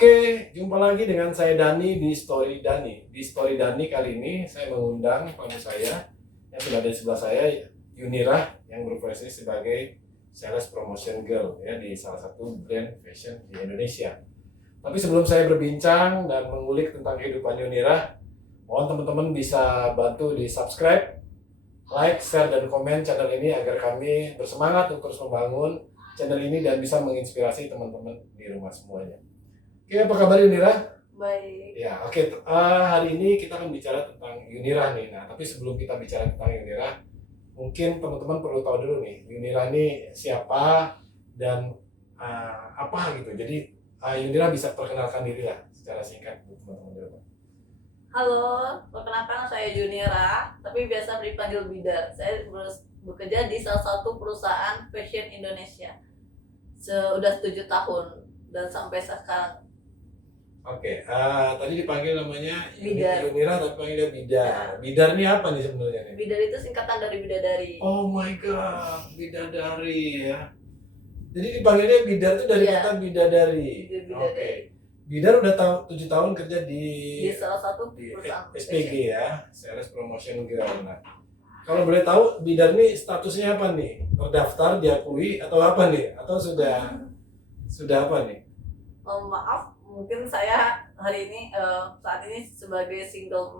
Oke, jumpa lagi dengan saya Dani di Story Dani. Di Story Dani kali ini saya mengundang tamu saya yang sudah ada di sebelah saya, Yunira, yang berprofesi sebagai Sales Promotion Girl ya di salah satu brand fashion di Indonesia. Tapi sebelum saya berbincang dan mengulik tentang kehidupan Yunira, mohon teman-teman bisa bantu di subscribe, like, share, dan komen channel ini agar kami bersemangat untuk terus membangun channel ini dan bisa menginspirasi teman-teman di rumah semuanya. Oke, apa kabar Yunira? Baik. Ya, oke. Hari ini kita akan bicara tentang Yunira nih. Nah, tapi sebelum kita bicara tentang Yunira, mungkin teman-teman perlu tahu dulu nih, Yunira ini siapa dan apa gitu. Jadi Yunira bisa perkenalkan diri lah secara singkat buat teman-teman. Halo, perkenalkan saya Junira, tapi biasa dipanggil Bidar. Saya bekerja di salah satu perusahaan fashion Indonesia. Sudah 7 tahun dan sampai sekarang. Oke, tadi dipanggil namanya Bidar. Yunira, tapi panggilnya Bidar. Bidar ini apa nih sebenarnya nih? Bidar itu singkatan dari bidadari. Oh my god, bidadari ya. Jadi dipanggilnya Bidar itu dari Iya. kata bidadari. Bidadari. Oke. Bidar udah 7 tahun kerja di Di salah satu di perusahaan SPG ya, Sales Promotion Girl. Nah, kalau boleh tahu Bidar ini statusnya apa nih? Terdaftar, diakui atau apa nih? Atau sudah apa nih? Maaf, mungkin saya hari ini saat ini sebagai single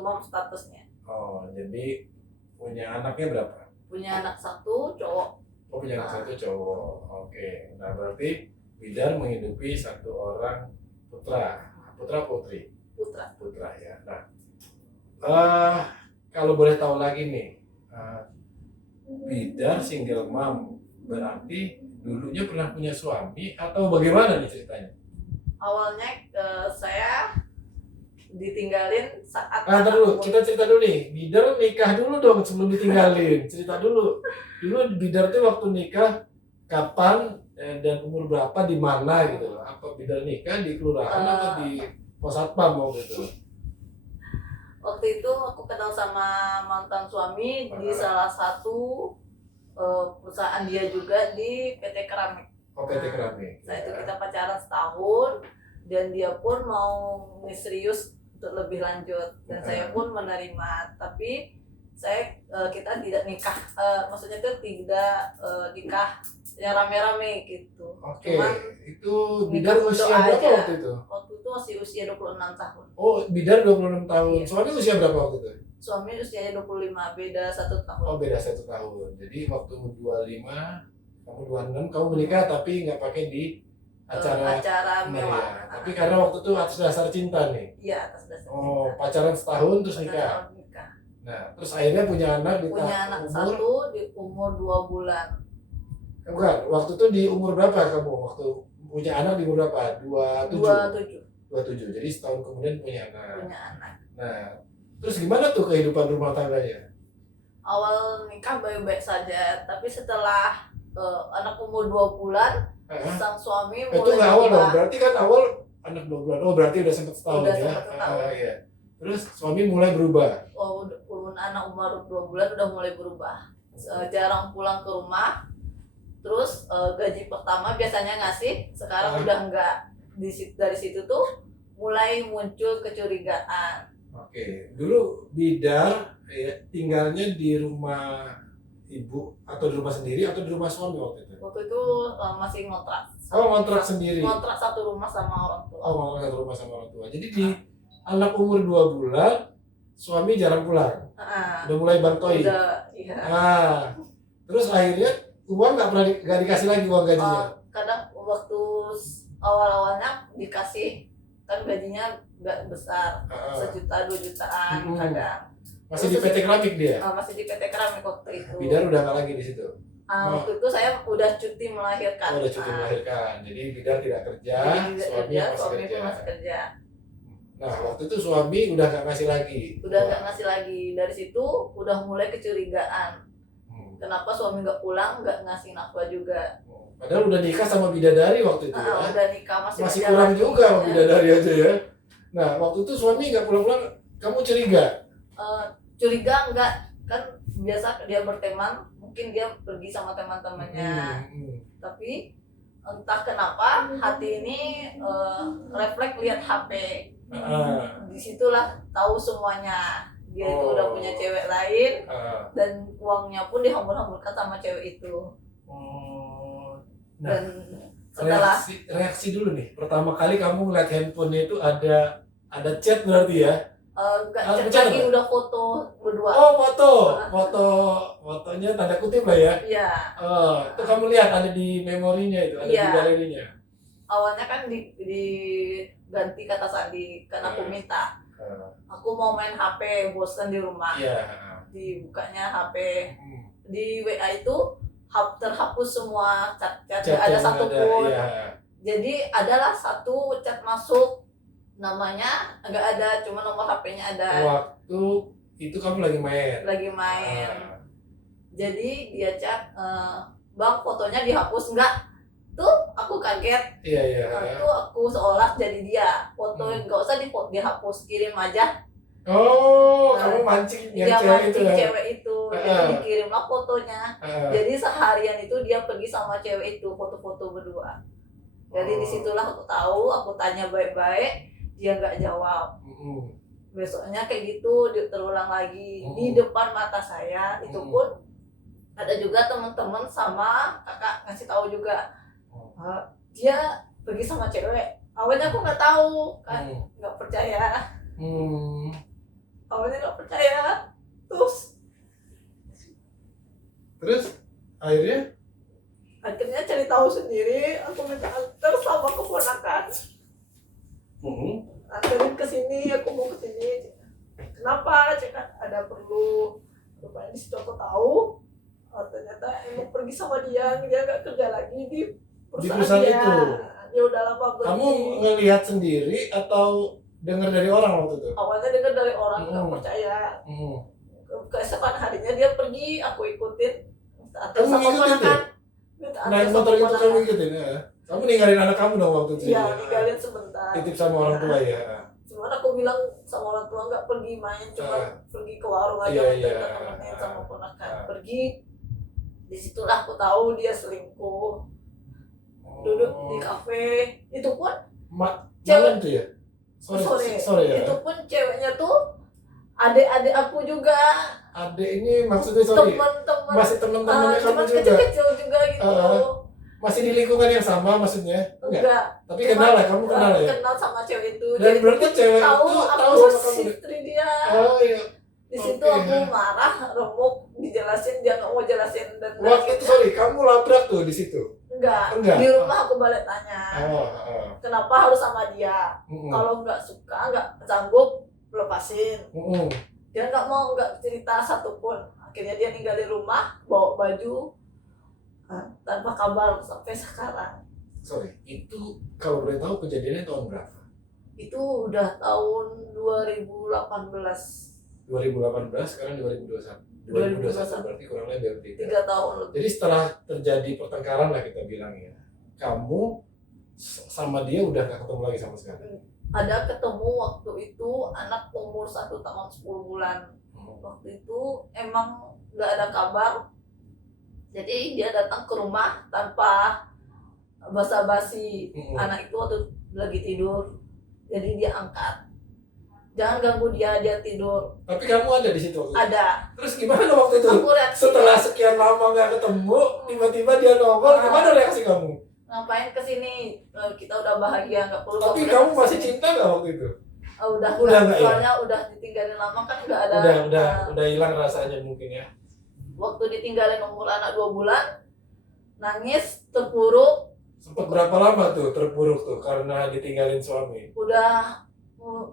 mom statusnya. Oh, jadi punya anaknya berapa? Punya anak 1 cowok. Oh, punya anak 1 cowok. Oke. Nah, berarti Bidar menghidupi 1 orang putra putri. Putra. Ya. Nah, kalau boleh tahu lagi nih, Bidar single mom berarti dulunya pernah punya suami atau bagaimana nih ceritanya? Awalnya saya ditinggalin saat Ntar dulu, kita cerita dulu nih. Bidar nikah dulu dong sebelum ditinggalin. Cerita dulu. Dulu Bidar tuh waktu nikah kapan dan umur berapa, di mana gitu loh. Apa Bidar nikah di kelurahan atau di pos satpam gitu? Waktu itu aku kenal sama mantan suami di salah satu perusahaan dia juga di PT Keramik. Oh, PT Keramik. Nah, itu kita pacaran setahun dan dia pun mau serius untuk lebih lanjut dan saya pun menerima, tapi kita tidak nikah, maksudnya itu tidak nikah yang rame-rame gitu. Oke, Cuma itu Bidar usia berapa aja. waktu itu? Waktu itu masih usia 26 tahun. Oh, Bidar 26 tahun. Iya. Suami usia berapa waktu itu? Suami usianya 25, beda 1 tahun. Oh, beda 1 tahun. Jadi waktu 25, kamu 26, kamu menikah tapi nggak pakai di acara mewah. ya. Tapi karena waktu itu atas dasar cinta nih. Iya, atas dasar Oh, cinta. pacaran setahun terus Pacaran nikah. setahun nikah. Nah, terus akhirnya punya anak di Punya anak umur 1 di umur 2 bulan. bukan, waktu itu di umur berapa kamu waktu punya anak, di umur berapa? 27. 27 Jadi setahun kemudian punya anak. punya anak. Nah, terus gimana tuh kehidupan rumah tangganya? Awal nikah baik-baik saja, tapi setelah anak umur 2 bulan, sang suami Itu mulai nggak awal dong, berubah. berarti kan awal anak 2 bulan. Oh, berarti udah sempet setahun Udah ya? sempet setahun. Iya. Terus suami mulai berubah. Anak umur 2 bulan udah mulai berubah. Jarang pulang ke rumah. Terus gaji pertama biasanya ngasih, sekarang udah enggak. Dari situ tuh mulai muncul kecurigaan. Oke, dulu Bidar ya, tinggalnya di rumah ibu atau di rumah sendiri atau di rumah suami waktu itu? Waktu itu masih ngontrak. Oh, ngontrak sendiri. Ngontrak 1 rumah sama orang tua. Oh, ngontrak satu rumah sama orang tua. Jadi di anak umur 2 bulan suami jarang pulang. Udah mulai bantoi. Iya. Terus akhirnya uang nggak dikasih lagi uang gajinya. Kadang waktu awal-awalnya dikasih, kan gajinya nggak besar, 1 juta 2 jutaan kadang. Masih di PT Keramik dia. Masih di PT Keramik waktu itu. Bidar udah nggak lagi di situ. Waktu itu saya udah cuti melahirkan. Oh, udah cuti melahirkan. Jadi Bidar tidak kerja, Suami suami pun masih kerja. Nah, waktu itu suami udah nggak ngasih lagi. Udah nggak ngasih lagi. Dari situ udah mulai kecurigaan. Kenapa suami nggak pulang, nggak ngasih nafkah juga. Padahal udah nikah sama bidadari waktu itu ya. Udah nikah masih kurang juga sama bidadari aja ya. Nah, waktu itu suami nggak pulang-pulang, kamu curiga? Curiga enggak, kan biasa dia berteman, mungkin dia pergi sama teman-temannya. Tapi entah kenapa hati ini refleks lihat HP. Ah, Disitulah tahu semuanya. Dia itu Oh. udah punya cewek lain ah. dan uangnya pun dihambur-hamburkan sama cewek itu. Oh. Nah, Dan setelah reaksi dulu nih. Pertama kali kamu ngeliat handphonenya itu ada chat berarti ya? nggak Ah, chat chat lagi, apa? udah foto berdua. Oh, fotonya tanda kutip lah ya. Iya. Oh, itu kamu lihat ada di memorinya itu, ada di Iya. galerinya. Awalnya kan diganti kata sandi karena aku minta. Ah, Aku mau main HP, bosan di rumah. Iya. Dibukanya HP. Hmm. Di WA itu terhapus semua chat-chat, Chat nggak ada yang satupun. iya. Jadi adalah satu chat masuk, namanya nggak ada, cuma nomor HP-nya ada. Waktu itu kamu lagi main. Lagi main. Ah, Jadi dia chat, bang fotonya dihapus nggak? Tuh aku kaget. iya. Tuh aku seolah jadi dia. Foto nggak usah dihapus, kirim aja. Oh, Nah, kamu mancing yang Dia cewek itu mancing ya? cewek itu, jadi dikirimlah fotonya. Ah, Jadi seharian itu dia pergi sama cewek itu foto-foto berdua. Jadi Oh. disitulah aku tahu, aku tanya baik-baik, dia nggak jawab. mm-mm. Besoknya kayak gitu terulang lagi di depan mata saya. Itu pun ada juga teman-teman sama kakak ngasih tahu juga. Dia pergi sama cewek. Awalnya aku nggak tahu kan, nggak percaya. Awalnya nggak percaya. Terus Akhirnya? cari tahu sendiri. Aku minta antar sama keponakan. Anterin ke sini, aku mau ke sini. Kenapa? Cakap ada perlu. Rupanya di situ aku tahu. Ternyata emang pergi sama dia nggak kerja lagi di perusahaan dia. itu? Dia udah lama pergi. Kamu ngelihat sendiri atau dengar dari orang waktu itu? Awalnya dengar dari orang, nggak percaya. Keesokan harinya dia pergi, aku ikutin. Kamu ngikutin tuh? Naik motor itu kamu ngikutin ya? Kamu ninggalin anak kamu dong waktu itu? Iya, ninggalin sebentar. Titip sama orang tua ya? Cuman aku bilang sama orang tua nggak pergi main, cuma pergi ke warung aja Iya, untuk iya. temenin sama ponakan. Pergi, disitulah aku tahu dia selingkuh. Duduk di kafe, itu pun Malam tuh ya? Sore ya? Itu pun ceweknya tuh adik-adik aku juga. Adik ini maksudnya sorry? Teman-teman. Masih teman-temannya kamu Cuman juga? kecil-kecil juga gitu. Masih di lingkungan yang sama maksudnya? Enggak. Tapi kenal lah, kamu kenal ya? Kenal sama cewek itu. Dan berarti cewek tahu itu aku tahu sama kamu? istri dia. Oh iya. Di situ Oke. aku marah, remuk, dijelasin, dia nggak mau jelasin dan Waktu itu sorry, kamu labrak tuh di situ? enggak. Enggak. Di rumah aku balik tanya, kenapa harus sama dia? Kalau nggak suka, nggak sanggup, lepasin. Dia nggak mau, nggak cerita satupun. Akhirnya dia ninggalin rumah, bawa baju, tanpa kabar sampai sekarang. Sorry, itu kalau boleh tahu kejadiannya tahun berapa? Itu udah tahun 2018. 2018, sekarang 2021. 2021 berarti kurang lebih hampir 3 tahun lebih. Jadi setelah terjadi pertengkaran lah kita bilang ya, kamu sama dia udah gak ketemu lagi sama sekali? Ada ketemu waktu itu anak umur 1 tahun 10 bulan. Waktu itu emang gak ada kabar. Jadi dia datang ke rumah tanpa basa-basi. Anak itu waktu lagi tidur. Jadi dia angkat. Jangan ganggu dia tidur. Tapi kamu ada di situ waktu itu? Ada. Terus gimana waktu itu? Aku reaksi. Setelah sekian lama gak ketemu, tiba-tiba dia nongol, gimana reaksi kamu? Ngapain kesini? Kita udah bahagia, nggak perlu. Tapi kamu masih cinta gak waktu itu? Udah nggak ya? soalnya udah ditinggalin lama kan nggak ada. Udah hilang rasanya mungkin ya. Waktu ditinggalin umur anak 2 bulan, nangis, terpuruk. Sempat berapa lama tuh terpuruk tuh karena ditinggalin suami? Udah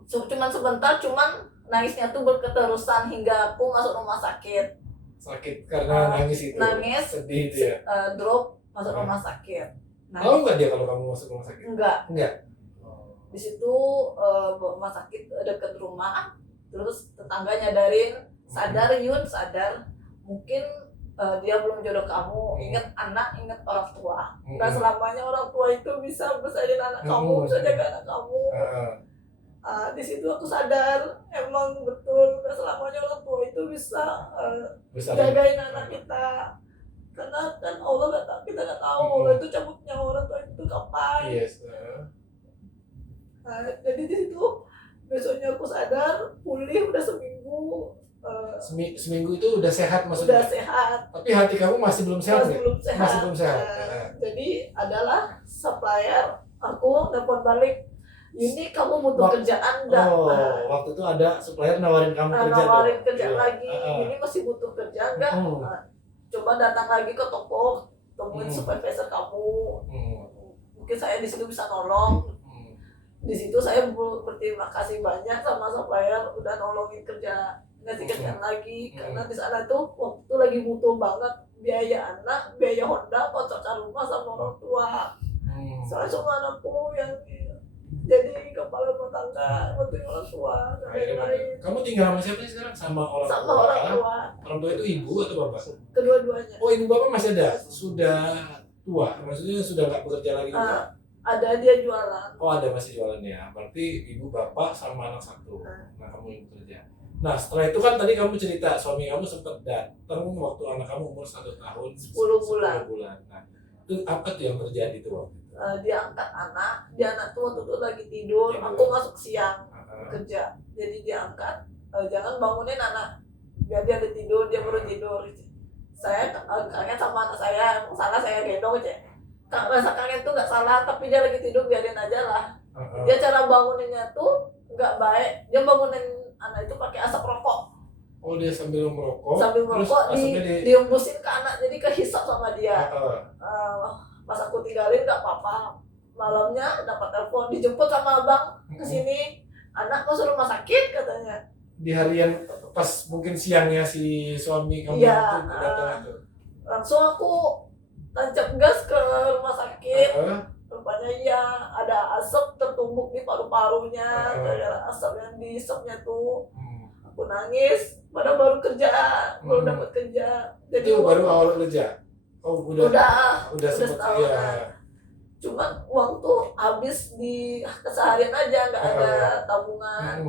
cuman sebentar, cuman nangisnya tuh berketerusan hingga aku masuk rumah sakit. Sakit karena nangis itu? Nangis, sedih itu ya? drop, masuk rumah sakit. Tahu nggak dia kalau kamu masuk rumah sakit? Enggak. Di situ rumah sakit dekat rumah, terus tetangga nyadarin, sadar Yun, sadar. Mungkin dia belum jodoh kamu, ingat anak, ingat orang tua. Nggak selamanya orang tua itu bisa besarin anak kamu, bisa jaga anak kamu. Di situ aku sadar, emang betul nggak selamanya orang tua itu bisa jagain anak kita. Karena kan Allah kita nggak tahu Allah itu cabut nyawa orang tua itu kapan. Yes. Nah, jadi di situ besoknya aku sadar pulih udah seminggu, Seminggu itu udah sehat maksudnya? udah sehat. Tapi hati kamu masih belum sehat Masih nggak? belum sehat. Masih belum sehat. Jadi adalah supplier aku telepon balik, ini kamu butuh kerjaan enggak? Oh, waktu itu ada supplier nawarin kamu kerja Nawarin dong? kerja Iya. lagi, ini masih butuh kerja enggak? Hmm. Coba datang lagi ke toko, temuin Hmm. supervisor kamu. Hmm. Mungkin saya di situ bisa nolong. Hmm. Di situ saya berterima kasih banyak sama supplier udah nolongin kerja, ngasih kerjaan lagi, karena di sana tuh waktu itu lagi butuh banget biaya anak, biaya Honda, kontrakan rumah sama orang tua. Soalnya semua anakku yang jadi kepala rumah tangga, penting orang tua dan lain-lain. Kamu tinggal sama siapa sih sekarang? Sama orang Sama tua? orang tua, Orang tua itu ibu atau bapak? kedua-duanya. Oh, ibu bapak masih ada? Sudah tua? Maksudnya sudah nggak bekerja lagi juga? Ada dia jualan. Oh, ada masih jualannya. Berarti ibu bapak sama anak satu. Nah, kamu yang bekerja. Nah, setelah itu kan tadi kamu cerita suami kamu sempat datang waktu anak kamu umur 1 tahun 10 bulan. Nah, itu apa tuh yang terjadi tuh waktu itu? Dia angkat anak, dia anak tuh waktu itu lagi tidur, aku masuk siang kerja, jadi dia angkat, jangan bangunin anak, biar dia ada tidur, dia baru tidur. Saya kaget sama anak saya, emang salah saya gendong aja. Rasa kaget tuh nggak salah, tapi dia lagi tidur biarin aja lah. Dia cara banguninnya tuh nggak baik, dia bangunin anak itu pakai asap rokok. Oh, dia sambil merokok. Sambil merokok diembusin ke anak, jadi kehisap sama dia. Pas aku tinggalin nggak apa-apa, malamnya dapat telepon dijemput sama abang ke sini, anak masuk rumah sakit katanya. Di harian pas mungkin siangnya si suami kamu Iya, itu datang itu. langsung aku tancap gas ke rumah sakit. Rupanya iya ada asap tertumbuk di paru-parunya, gara-gara asap yang dihisapnya tuh. Aku nangis, padahal baru kerja, baru dapat kerja. Jadi itu baru awal kerja. Oh, udah setahun. Ya. Cuman uang tuh habis di keseharian aja, nggak ada tabungan,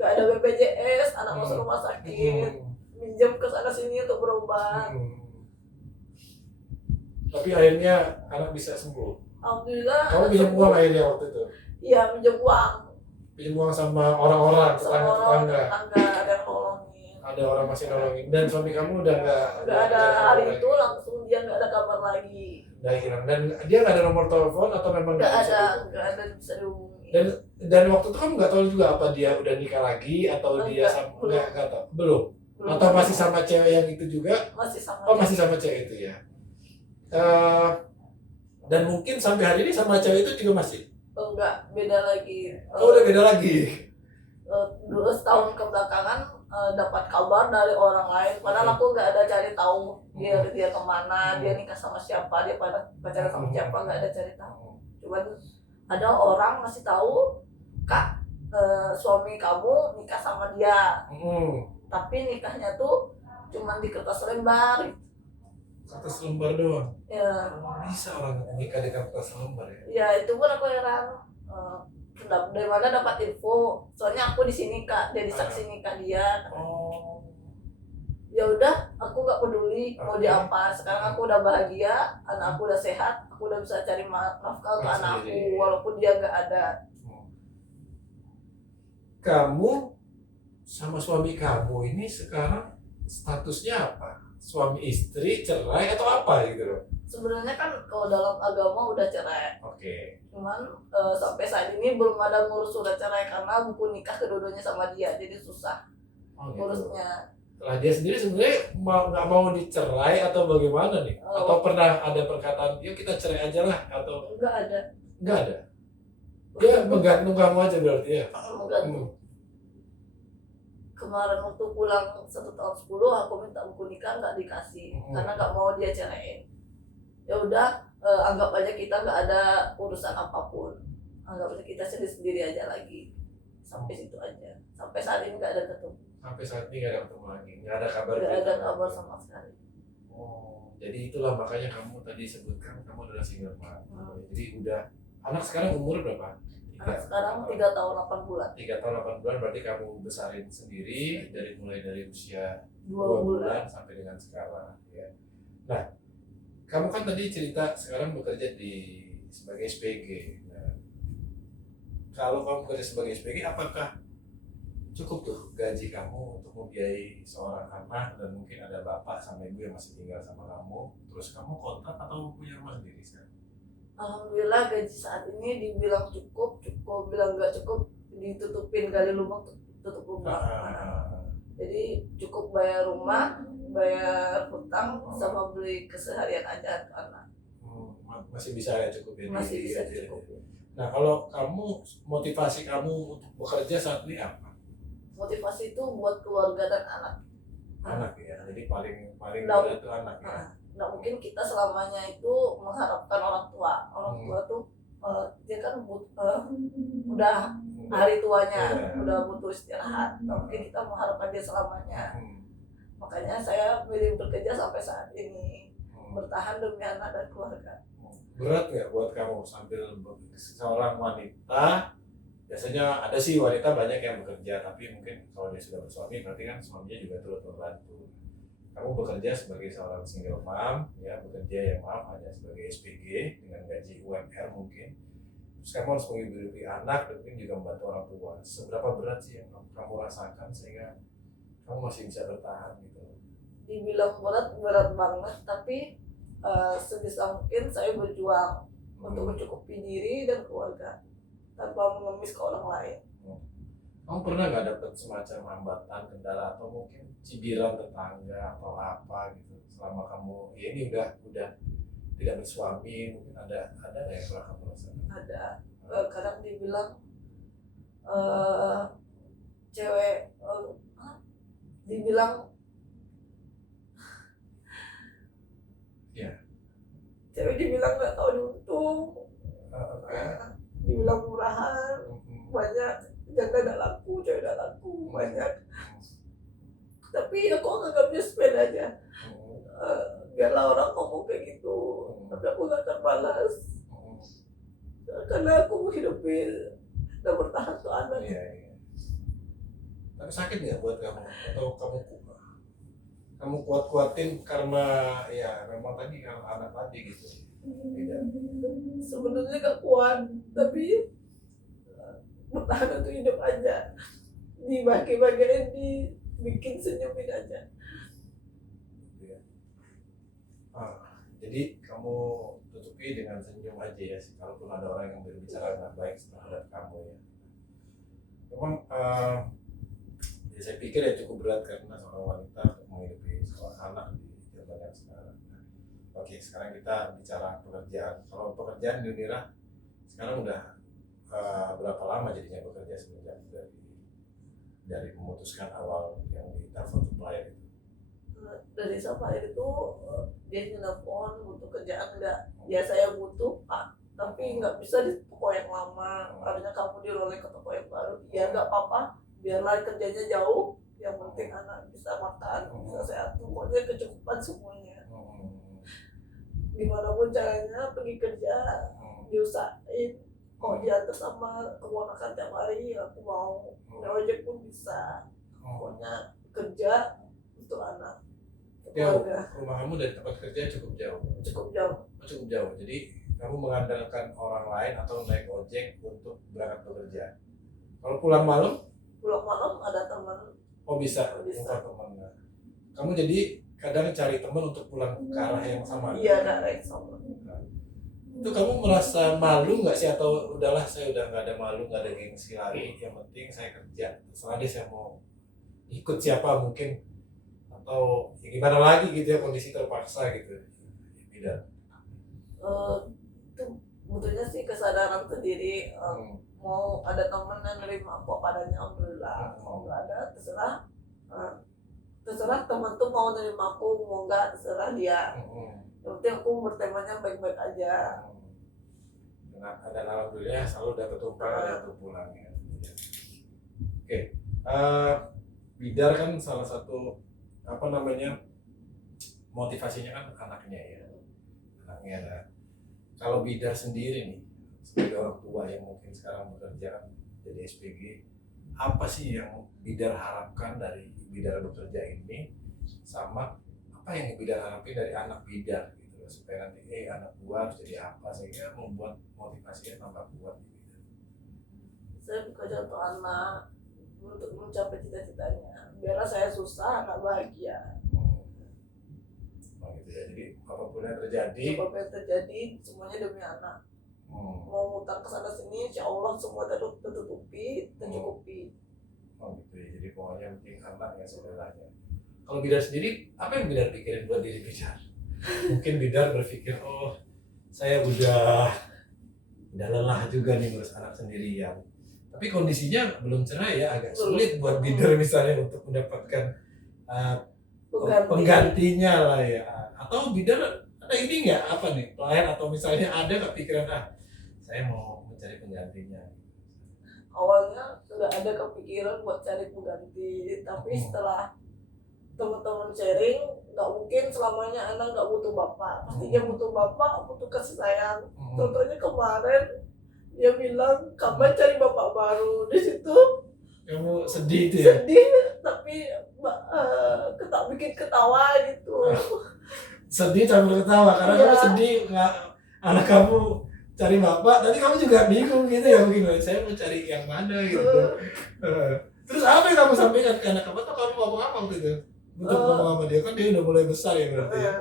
nggak ada BPJS, anak masuk rumah sakit, minjem ke sana sini untuk berobat. Tapi akhirnya anak bisa sembuh. Alhamdulillah. Kamu pinjam uang akhirnya waktu itu? Iya, pinjam uang. Pinjam uang sama orang-orang, tetangga. Ada yang nolongin. Ada orang masih nolongin. Dan suami kamu udah nggak ada hari itu langsung dia nggak ada kabar lagi. Udah hilang. Dan dia nggak ada nomor telepon atau memang nggak ada bisa dihubungi. Dan waktu itu kamu nggak tahu juga apa dia udah nikah lagi atau dia nggak tahu. Belum. Atau masih sama cewek yang itu juga? Masih sama. Oh, masih sama cewek itu ya. Dan mungkin sampai hari ini sama cewek itu juga masih? Oh, enggak, beda lagi. Udah beda lagi. Dulu setahun kebelakangan dapat kabar dari orang lain, padahal aku nggak ada cari tahu dia kemana, dia nikah sama siapa, dia pacaran sama siapa, nggak ada cari tahu. Cuman ada orang ngasih tahu, Kak, suami kamu nikah sama dia, tapi nikahnya tuh cuman di kertas lembar. Kertas lembar doang? Ya. Bisa orang nikah di kertas lembar ya? Ya itu pun aku heran. Dari mana dapat info? Soalnya aku di sini Kak, jadi saksi nikah dia. Oh. Ya udah, aku nggak peduli mau dia apa. Sekarang aku udah bahagia, anak aku udah sehat, aku udah bisa cari nafkah untuk anakku walaupun dia nggak ada. Kamu sama suami kamu ini sekarang statusnya apa? Suami istri, cerai atau apa gitu loh? Sebenarnya kan kalau dalam agama udah cerai. Oke. Cuman sampai saat ini belum ada ngurus surat cerai karena buku nikah kedua-duanya sama dia, jadi susah ngurusnya. Lah dia sendiri sebenarnya nggak mau dicerai atau bagaimana nih? Atau pernah ada perkataan, yuk kita cerai aja lah atau? Nggak ada. Nggak ada. Dia menggantung kamu aja berarti ya? Menggantung. Kemarin waktu pulang 1 tahun 10 aku minta buku nikah nggak dikasih karena nggak mau dia ceraiin. Ya udah, anggap aja kita nggak ada urusan apapun, anggap aja kita sendiri aja lagi, sampai situ aja. Sampai saat ini nggak ada ketemu. Sampai saat ini nggak ada ketemu lagi, nggak ada kabar. Nggak ada kabar sama sekali. Oh, jadi itulah makanya kamu tadi sebutkan kamu adalah single mom. Jadi udah, anak sekarang umur berapa? Anak sekarang 3 tahun 8 bulan. 3 tahun 8 bulan berarti kamu besarin sendiri mulai dari usia 2 bulan sampai dengan sekarang ya. Nah, kamu kan tadi cerita sekarang bekerja sebagai SPG. Nah, kalau kamu kerja sebagai SPG, apakah cukup tuh gaji kamu untuk membiayai seorang anak dan mungkin ada bapak sama ibu yang masih tinggal sama kamu, terus kamu kontrak atau punya rumah sendiri sekarang? Alhamdulillah gaji saat ini dibilang cukup, bilang nggak cukup ditutupin gali lubang tutup lubang. Jadi cukup bayar rumah, bayar hutang, sama beli keseharian aja untuk anak. Masih bisa ya cukupin? Masih bisa gaji. cukup. Nah, kalau kamu, motivasi kamu untuk bekerja saat ini apa? Motivasi itu buat keluarga dan anak. Anak ya, jadi paling Nah, berat itu anak ya. Nah mungkin kita selamanya itu mengharapkan orang tua. Orang tua tuh dia kan udah hari tuanya, udah butuh istirahat. Nah, mungkin kita mengharapkan dia selamanya. Makanya saya milih bekerja sampai saat ini, bertahan demi anak dan keluarga. Berat nggak buat kamu sambil seorang wanita? Biasanya ada sih wanita banyak yang bekerja, tapi mungkin kalau dia sudah bersuami berarti kan suaminya juga turut membantu. Kamu bekerja sebagai seorang single mom, ya bekerja ya maaf hanya sebagai SPG dengan gaji UMR mungkin. Terus kamu harus menghidupi anak dan mungkin juga membantu orang tua. Seberapa berat sih yang kamu rasakan sehingga kamu masih bisa bertahan gitu? Dibilang berat banget, tapi sebisa mungkin saya berjuang untuk mencukupi diri dan keluarga tanpa mengemis ke orang lain. Kamu pernah nggak dapat semacam hambatan, kendala atau mungkin cibiran tetangga atau apa gitu selama kamu ya ini udah tidak bersuami, mungkin ada nggak yang pernah kamu rasakan? Ada. Kadang dibilang cewek dibilang ya cewek dibilang nggak tahu diuntung, dibilang murahan, banyak janda tidak laku, cewek tidak laku, banyak. Tapi aku nganggapnya sepeda aja. Biarlah orang ngomong kayak gitu, tapi aku nggak terbalas karena aku menghidupi dan bertahan untuk anak. Iya. Tapi sakit nggak buat kamu atau kamu kuat-kuatin karena ya memang tadi kalau anak tadi gitu? Tidak. Sebenarnya gak kuat, tapi bertahan untuk hidup aja, dibagi-bagiin, dibikin senyumin aja. Jadi kamu tutupi dengan senyum aja ya, kalaupun ada orang yang berbicara nggak baik terhadap kamu ya. Memang ya saya pikir ya cukup berat karena seorang wanita untuk menghidupi seorang anak di zaman yang sekarang. Oke, sekarang kita bicara pekerjaan. Kalau pekerjaan Yunira sekarang udah berapa lama jadinya bekerja semenjak dari memutuskan awal yang di telepon supplier itu? Dari supplier itu dia nelfon butuh kerjaan enggak? Ya saya butuh Pak, tapi nggak bisa di toko yang lama. Harusnya kamu diroleh ke toko yang baru. Ya nggak apa-apa, biarlah kerjanya jauh. Yang penting anak bisa makan, bisa sehat. Pokoknya kecukupan semuanya. Gimana pun caranya pergi kerja, diusahain. Kalau diantar sama keponakan tiap hari, aku mau. Ojek pun bisa. Pokoknya kerja untuk anak. Jauh. Rumah kamu dari tempat kerja cukup jauh? Cukup jauh. Cukup jauh. Jadi kamu mengandalkan orang lain atau naik ojek untuk berangkat bekerja. Kalau pulang malam? Pulang malam ada teman. Oh bisa. Teman. Kamu jadi kadang cari teman untuk pulang ke arah yang sama? Iya, arah yang sama. Itu kamu merasa malu nggak sih, atau udahlah saya udah nggak ada malu, nggak ada gengsi lagi, yang penting saya kerja, terserah deh saya mau ikut siapa mungkin, atau ya gimana lagi gitu ya, kondisi terpaksa gitu? Tidak. Itu butuhnya sih kesadaran sendiri. Mau ada teman yang nerima apa padanya, alhamdulillah. Mau nggak ada, terserah teman tuh mau nerima aku, mau nggak terserah dia. Yang penting aku bertemanya baik-baik aja. Dan alhamdulillah selalu dapat tumpangan untuk pulang ya. Oke, Bidar kan salah satu motivasinya kan anaknya ya. Nah, kalau Bidar sendiri nih sebagai orang tua yang mungkin sekarang bekerja jadi SPG, apa sih yang Bidar harapkan dari Bidar bekerja ini, sama apa yang Bidar harapin dari anak Bidar gitu, supaya nanti anak gua harus jadi apa, sehingga membuat motivasinya tambah kuat gitu. saya bekerja untuk anak, untuk mencapai cita-citanya. Biarlah saya susah, nggak bahagia. Oh gitu ya. Jadi apapun yang terjadi, Apa yang terjadi, semuanya demi anak. Mau ngutang ke sana sini, insya Allah semua tertutupi, tercukupi. oh gitu ya. Jadi pokoknya penting anak ya saudaranya. Kalau Bidar sendiri, apa yang Bidar pikirin buat diri Bidar? Mungkin Bidar berpikir, oh saya udah lelah juga nih ngurus anak sendirian. Tapi kondisinya belum cerai ya, agak sulit buat Bidar misalnya untuk mendapatkan penggantinya lah ya. Atau Bidar ada ini nggak apa nih klien atau misalnya ada nggak pikiran saya mau mencari penggantinya? Awalnya nggak ada kepikiran buat cari pengganti, tapi setelah teman-teman sharing, nggak mungkin selamanya anak nggak butuh bapak, pasti dia butuh bapak, butuh kasih sayang. Contohnya kemarin dia bilang kapan cari bapak baru, di situ Kamu sedih itu ya? sedih, tapi bikin ketawa gitu. Sedih sambil ketawa karena Iya. kamu sedih nggak anak kamu cari bapak, tapi kamu juga bingung gitu ya, mungkin saya mau cari yang mana gitu. Terus apa yang kamu sampaikan ke anak kamu? Atau kamu ngomong apa waktu itu? Untuk ngomong sama dia, kan dia udah mulai besar ya berarti ya.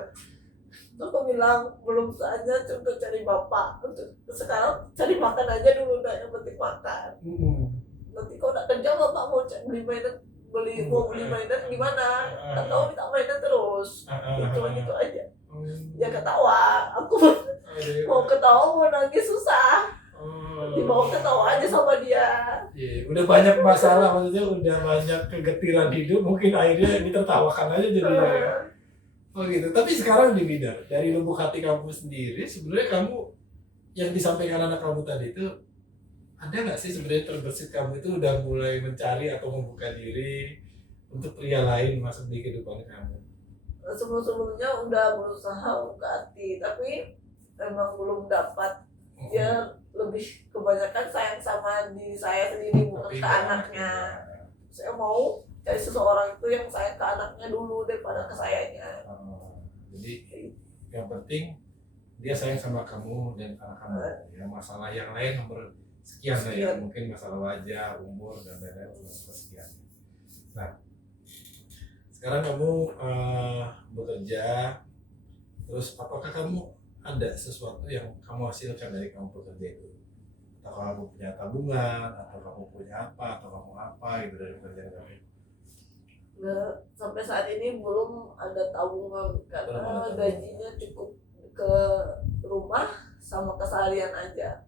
Terus aku bilang belum saatnya untuk cari bapak, untuk sekarang cari makan aja dulu, yang penting makan. Nanti kalau nggak kerja bapak mau beli mainan, mau beli mainan gimana? Kan tahu minta mainan terus. Cuma gitu aja. Dia ketawa, aku mau ketawa mau nangis susah. Dibawa ketawa aja sama dia. Iya, udah banyak masalah, maksudnya udah banyak kegetiran hidup, mungkin akhirnya ditertawakan aja jadinya. Oh gitu. Tapi sekarang di Bidar, dari lubuk hati kamu sendiri, sebenarnya kamu yang disampaikan anak kamu tadi itu, ada nggak sih sebenarnya terbersit kamu itu udah mulai mencari atau membuka diri untuk pria lain masuk di kehidupan kamu? Sebelum-sebelumnya udah berusaha buka hati, tapi memang belum dapat. Dia lebih kebanyakan sayang sama diri saya sendiri, bukan ke anaknya. Saya mau cari seseorang itu yang sayang ke anaknya dulu daripada ke sayanya. Jadi yang penting dia sayang sama kamu dan anak kamu. Ya, masalah yang lain nomor sekian lah ya, mungkin masalah wajah, umur dan lain-lain nomor sekian. Nah, sekarang kamu bekerja, terus apakah kamu ada sesuatu yang kamu hasilkan dari kamu bekerja itu? Atau kamu punya tabungan, atau kamu punya apa, atau kamu apa gitu dari pekerjaan kamu? Nggak, sampai saat ini belum ada tabungan karena gajinya cukup ke rumah sama keseharian aja.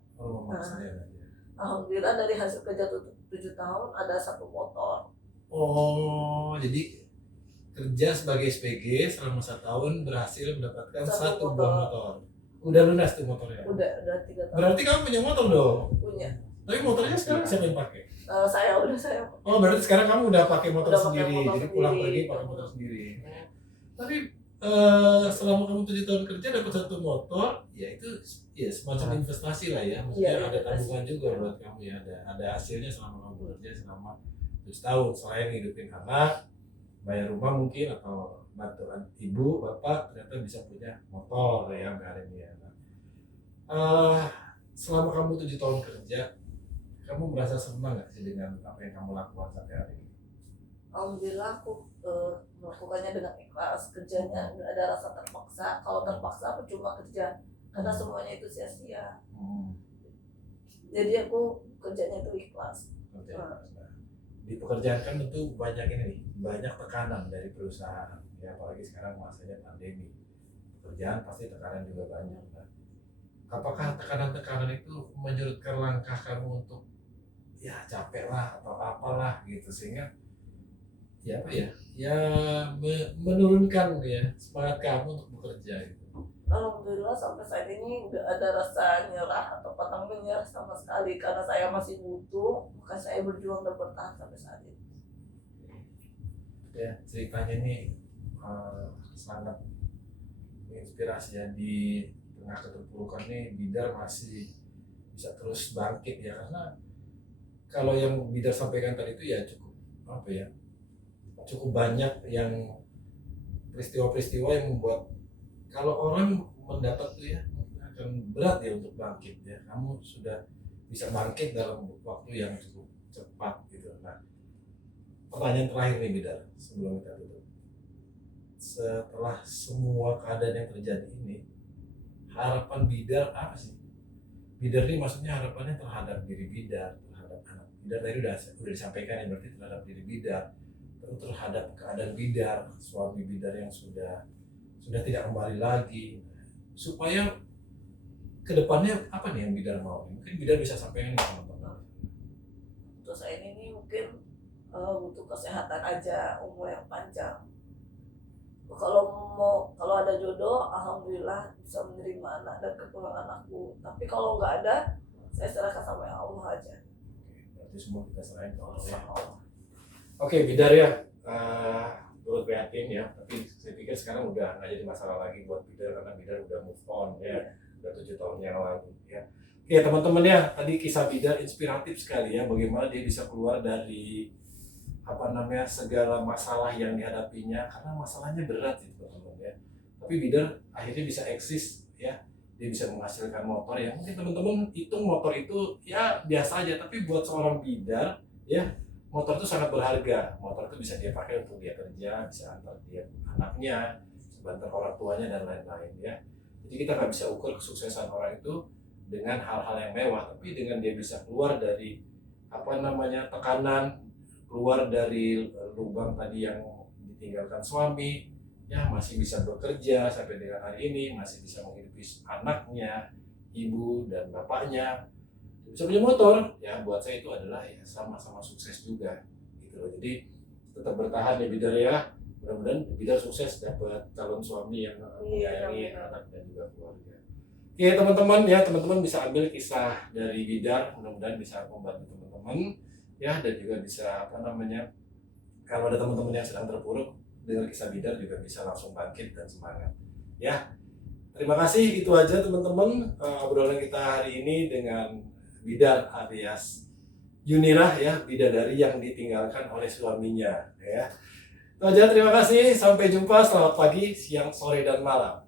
Alhamdulillah dari hasil kerja 7 tahun ada 1 motor. Oh, jadi kerja sebagai SPG selama 1 tahun berhasil mendapatkan 1 buah motor. Udah lunas tuh motornya? Udah 3 tahun. Berarti kamu punya motor dong? Punya. Tapi motornya sekarang siapa yang pakai? Saya. Oh, berarti sekarang kamu udah pakai motor Udah sendiri, pakai motor jadi pulang sendiri. pergi pakai motor sendiri. Tapi selama kamu 7 tahun kerja dapat 1 motor, ya itu ya semacam investasi lah ya. Maksudnya Iya, ada tabungan juga buat kamu ya, ada hasilnya selama kamu bekerja selama 7 tahun. Selain ngidupin anak, bayar rumah mungkin atau bantuan ibu, bapak, ternyata bisa punya motor ya hari ini ya. Selama kamu 7 tahun kerja, kamu merasa senang nggak sih dengan apa yang kamu lakukan sampai hari ini? Alhamdulillah aku melakukannya dengan ikhlas, kerjanya nggak ada rasa terpaksa. Kalau terpaksa aku cuma kerja karena semuanya itu sia-sia. Jadi aku kerjanya itu ikhlas. Di pekerjaan kan tentu banyak ini nih, banyak tekanan dari perusahaan ya, apalagi sekarang masanya pandemi, pekerjaan pasti tekanan juga banyak. Nah, apakah tekanan-tekanan itu menyurutkan langkah kamu untuk ya capek lah atau apalah gitu sehingga ya apa ya menurunkan ya semangat kamu untuk bekerja gitu? Alhamdulillah sampai saat ini nggak ada rasa nyerah atau pantang menyerah sama sekali karena saya masih butuh, maka saya berjuang dan bertahan sampai saat ini. Ya ceritanya ini sangat menginspirasi ya, di tengah keterpurukan ini Bidar masih bisa terus bangkit ya, karena kalau yang Bidar sampaikan tadi itu ya cukup banyak yang peristiwa-peristiwa yang membuat kalau orang mendapat tuh ya akan berat ya untuk bangkit ya. Kamu sudah bisa bangkit dalam waktu yang cukup cepat gitu. Nah, pertanyaan terakhir nih Bidar sebelum kita tutup. Setelah semua keadaan yang terjadi ini, harapan Bidar apa sih? Bidar ini maksudnya harapannya terhadap diri Bidar, terhadap anak Bidar tadi udah disampaikan ya, berarti terhadap diri Bidar, terus terhadap keadaan Bidar, suami Bidar yang sudah tidak kembali lagi, supaya kedepannya apa nih yang Bidar mau? Mungkin Bidar bisa sampaikan ke teman-teman. Untuk saya ini nih mungkin butuh kesehatan aja, umur yang panjang. Kalau ada jodoh, alhamdulillah bisa menerima anak dan kepulangan aku. Tapi kalau nggak ada, saya serahkan sama yang Allah aja. Berarti semua kita serahin ke Allah ya. Sama Allah. Oke, Bidar ya, turut prihatin ya. Tapi saya pikir sekarang udah nggak jadi masalah lagi buat Bidar karena Bidar udah move on ya, udah 7 tahun yang lalu ya. Oke teman-teman ya, tadi kisah Bidar inspiratif sekali ya, bagaimana dia bisa keluar dari segala masalah yang dihadapinya, karena masalahnya berat itu teman-teman ya. Tapi Bidar akhirnya bisa eksis ya, dia bisa menghasilkan motor yang mungkin teman-teman hitung motor itu ya biasa aja, tapi buat seorang Bidar ya, motor itu sangat berharga. Motor itu bisa dia pakai untuk dia kerja, bisa antar dia anaknya, bisa bantu orang tuanya dan lain-lain ya. Jadi kita nggak bisa ukur kesuksesan orang itu dengan hal-hal yang mewah, tapi dengan dia bisa keluar dari tekanan, keluar dari lubang tadi yang ditinggalkan suami, ya masih bisa bekerja sampai dengan hari ini, masih bisa menghidupi anaknya, ibu dan bapaknya, bisa punya motor, ya buat saya itu adalah ya sama-sama sukses juga gitu loh. Jadi tetap bertahan ya Bidar ya, mudah-mudahan Bidar sukses dapat calon suami yang menyayangi anak dan juga keluarga. Oke teman-teman ya, teman-teman bisa ambil kisah dari Bidar, mudah-mudahan bisa membantu teman-teman ya, dan juga bisa kalau ada teman-teman yang sedang terpuruk dengan kisah Bidar juga bisa langsung bangkit dan semangat ya. Terima kasih, itu aja teman-teman obrolan kita hari ini dengan Bidar alias Yunirah ya, bidadari yang ditinggalkan oleh suaminya ya. Itu aja, terima kasih, sampai jumpa, selamat pagi, siang, sore, dan malam.